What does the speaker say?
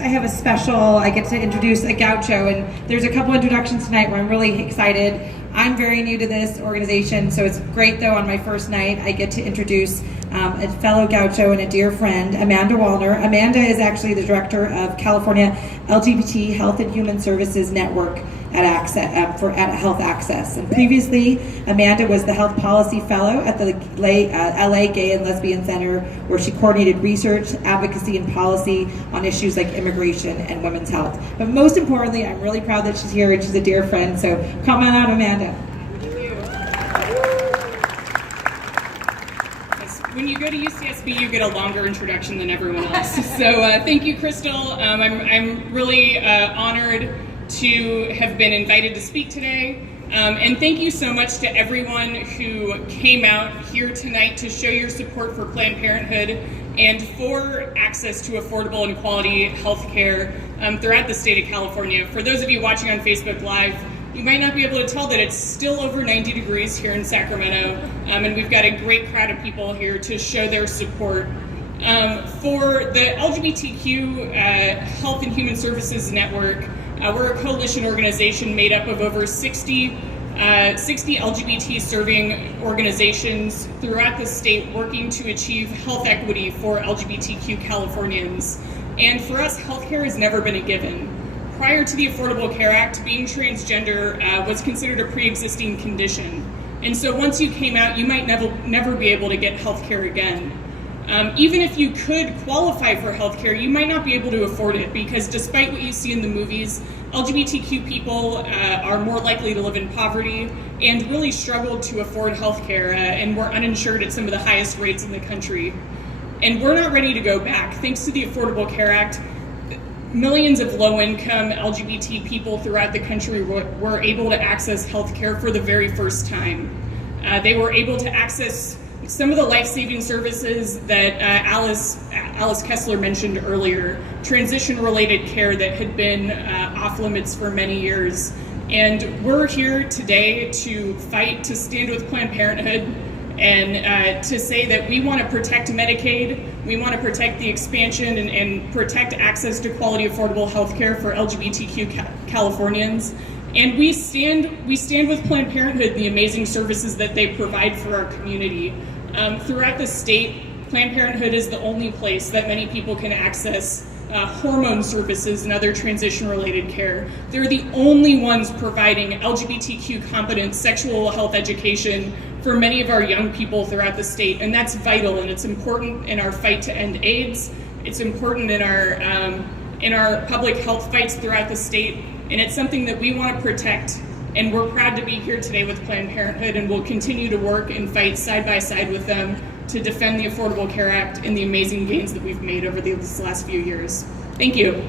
I have a special, I get to introduce a gaucho, and there's a couple introductions tonight where I'm really excited. I'm very new to this organization, so it's great though on my first night I get to introduce a fellow gaucho and a dear friend, Amanda Wallner. Amanda is actually the director of California LGBT Health and Human Services Network at Health Access. And previously, Amanda was the health policy fellow at the LA Gay and Lesbian Center, where she coordinated research, advocacy, and policy on issues like immigration and women's health. But most importantly, I'm really proud that she's here and she's a dear friend, so come on out, Amanda. When you go to UCSB, you get a longer introduction than everyone else. So thank you, Crystal. I'm really honored to have been invited to speak today. And thank you so much to everyone who came out here tonight to show your support for Planned Parenthood and for access to affordable and quality health care throughout the state of California. For those of you watching on Facebook Live, you might not be able to tell that it's still over 90 degrees here in Sacramento, and we've got a great crowd of people here to show their support. For the LGBTQ Health and Human Services Network, we're a coalition organization made up of over 60 LGBT serving organizations throughout the state working to achieve health equity for LGBTQ Californians. And for us, healthcare has never been a given. Prior to the Affordable Care Act, being transgender was considered a pre-existing condition. And so once you came out, you might never be able to get healthcare again. Even if you could qualify for healthcare, you might not be able to afford it, because despite what you see in the movies, LGBTQ people are more likely to live in poverty and really struggle to afford healthcare, and we're uninsured at some of the highest rates in the country. And we're not ready to go back. Thanks to the Affordable Care Act, millions of low-income LGBT people throughout the country were able to access healthcare for the very first time. They were able to access some of the life-saving services that Alice Kessler mentioned earlier, transition-related care that had been off limits for many years. And we're here today to fight to stand with Planned Parenthood and to say that we want to protect Medicaid, we want to protect the expansion and protect access to quality, affordable health care for LGBTQ Californians. And we stand with Planned Parenthood, the amazing services that they provide for our community. Throughout the state, Planned Parenthood is the only place that many people can access hormone services and other transition-related care. They're the only ones providing LGBTQ competent sexual health education for many of our young people throughout the state, and that's vital, and it's important in our fight to end AIDS. It's important in our public health fights throughout the state, and it's something that we want to protect. And we're proud to be here today with Planned Parenthood, and we'll continue to work and fight side by side with them to defend the Affordable Care Act and the amazing gains that we've made over these last few years. Thank you.